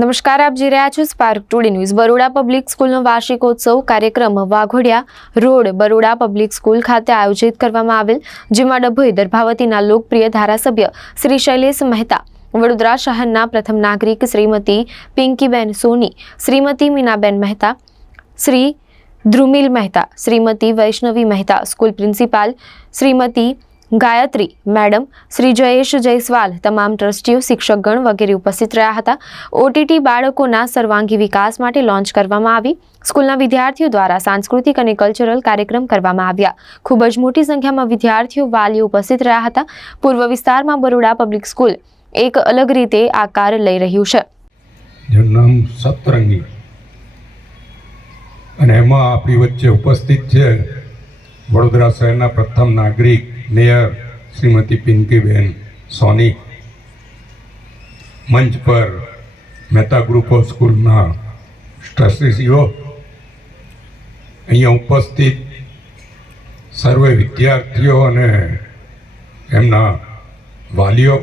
નમસ્કાર, આપ જી રહ્યા છો Spark today news. Baroda public સ્કૂલનો વાર્ષિકોત્સવ કાર્યક્રમ Waghodiya road Baroda public school ખાતે આયોજિત કરવામાં આવેલ, જેમાં ડભોઈ દર્ભાવતીના લોકપ્રિય ધારાસભ્ય શ્રી શૈલેષ મહેતા, વડોદરા શહેરના પ્રથમ નાગરિક Shrimati Pinkiben Soni, Shrimati Minaben Mehta, Shri Dhrumil Mehta, Shrimati Vaishnavi Mehta, school principal Shrimati Gayatri, madam, Shri Jayesh Jaiswal, તમામ ટ્રસ્ટીઓ, શિક્ષકગણ વગેરે ઉપસ્થિત રહ્યા હતા. ઓટીટી બાળકોના સર્વાંગી વિકાસ માટે લોન્ચ કરવામાં આવી. સ્કૂલના વિદ્યાર્થીઓ દ્વારા સાંસ્કૃતિક અને કલ્ચરલ કાર્યક્રમ કરવામાં આવ્યા. ખૂબ જ મોટી સંખ્યામાં વિદ્યાર્થીઓ, વાલીઓ ઉપસ્થિત રહ્યા હતા. પૂર્વ વિસ્તારમાં બરોડા પબ્લિક સ્કૂલ એક અલગ રીતે આકાર લઈ રહ્યું છે. અને એમાં આપણી વચ્ચે ઉપસ્થિત છે વડોદરા શહેરના પ્રથમ નાગરિક મેયર શ્રીમતી પિંકીબેન સોની મંચ પર મહેતા ગ્રુપ ઓફ સ્કૂલના ટ્રસ્ટીસીઓ અહીંયા ઉપસ્થિત સર્વે વિદ્યાર્થીઓ અને એમના વાલીઓ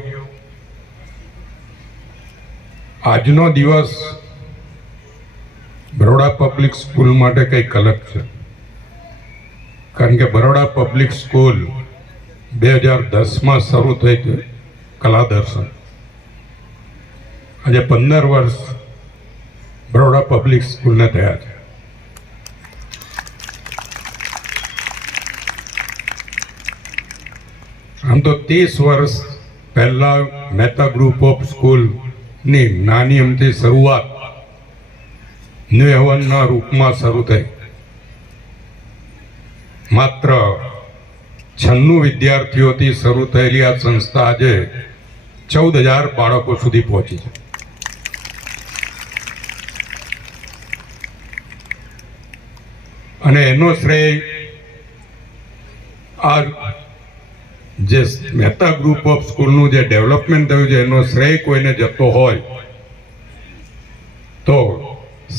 આજનો દિવસ બરોડા પબ્લિક સ્કૂલ માટે કંઈક અલગ છે કારણ કે બરોડા પબ્લિક સ્કૂલ બે હજાર દસમાં શરૂ થઈ છે કલા દર્શન આજે પંદર વર્ષ બરોડા પબ્લિક સ્કૂલને થયા છે. આમ તો ત્રીસ વર્ષ પહેલા મહેતા ગ્રુપ ઓફ સ્કૂલની નાની અમથી શરૂઆત નિવેહવનના રૂપમાં શરૂ થઈ. માત્ર છન્નું વિદ્યાર્થીઓથી શરૂ થયેલી આ સંસ્થા આજે ચૌદ હજાર બાળકો સુધી પહોંચી છે. અને એનો શ્રેય આ જે મહેતા ગ્રુપ ઓફ સ્કૂલનું જે ડેવલપમેન્ટ થયું છે, એનો શ્રેય કોઈને જતો હોય, તો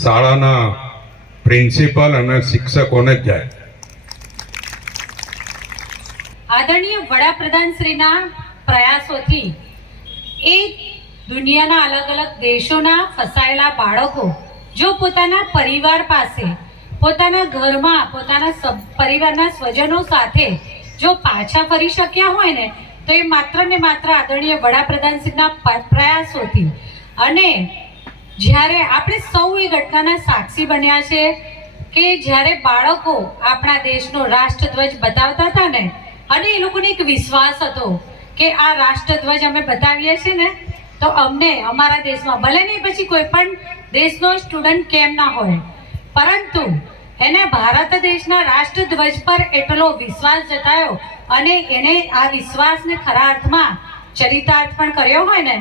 શાળાના પ્રિન્સિપલ અને શિક્ષકોને જ જાય. આદરણીય વડાપ્રધાન શ્રીના પ્રયાસોથી એ દુનિયાના અલગ અલગ દેશોના ફસાયેલા બાળકો, જો પોતાના પરિવાર પાસે, પોતાના ઘરમાં, પોતાના પરિવારના સ્વજનો સાથે જો પાછા ફરી શક્યા હોય ને, તો એ માત્ર ને માત્ર આદરણીય વડાપ્રધાન શ્રીના પ્રયાસોથી. અને જ્યારે આપણે સૌ એ ઘટનાના સાક્ષી બન્યા છે કે જ્યારે બાળકો આપણા દેશનો રાષ્ટ્રધ્વજ બતાવતા હતા ને અને એ લોકોને એક વિશ્વાસ હતો કે આ રાષ્ટ્રધ્વજ અમે બતાવીએ છીએ ને, તો અમને અમારા દેશમાં, ભલે નહીં પછી કોઈ પણ દેશનો સ્ટુડન્ટ કેમ ના હોય, પરંતુ એને ભારત દેશના રાષ્ટ્રધ્વજ પર એટલો વિશ્વાસ જતાયો અને એને આ વિશ્વાસને ખરા અર્થમાં ચરિતાર્થ પણ કર્યો હોય ને,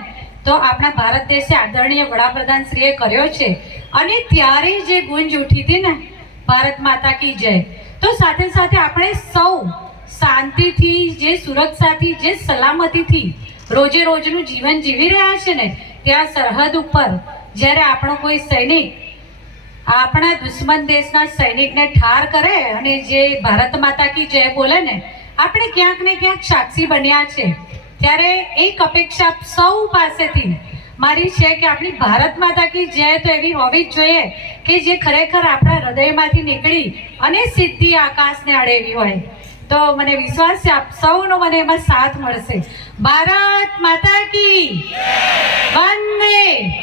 તો આપણા ભારત દેશે આદરણીય વડાપ્રધાન શ્રીએ કર્યો છે. અને ત્યારે જે ગુંજ ઉઠી હતી ને, ભારત માતા કી જય, તો સાથે સાથે આપણે સૌ શાંતિથી, જે સુરક્ષાથી, જે સલામતીથી રોજે રોજનું જીવન જીવી રહ્યા છે ને, ત્યાં સરહદ ઉપર જ્યારે આપણો કોઈ સૈનિક આપણા દુશ્મન દેશના સૈનિકને ઠાર કરે અને જે ભારત માતા કી જય બોલે ને, આપણે ક્યાંક ને ક્યાંક સાક્ષી બન્યા છે. ત્યારે એક અપેક્ષા સૌ પાસેથી મારી છે કે આપણી ભારત માતા કી જય તો એવી હોવી જ જોઈએ કે જે ખરેખર આપણા હૃદયમાંથી નીકળી અને સીધી આકાશને અડેવી હોય. તો મને વિશ્વાસ છે આપ સૌનો મને એમાં સાથ મળશે. ભારત માતા કી વંદે.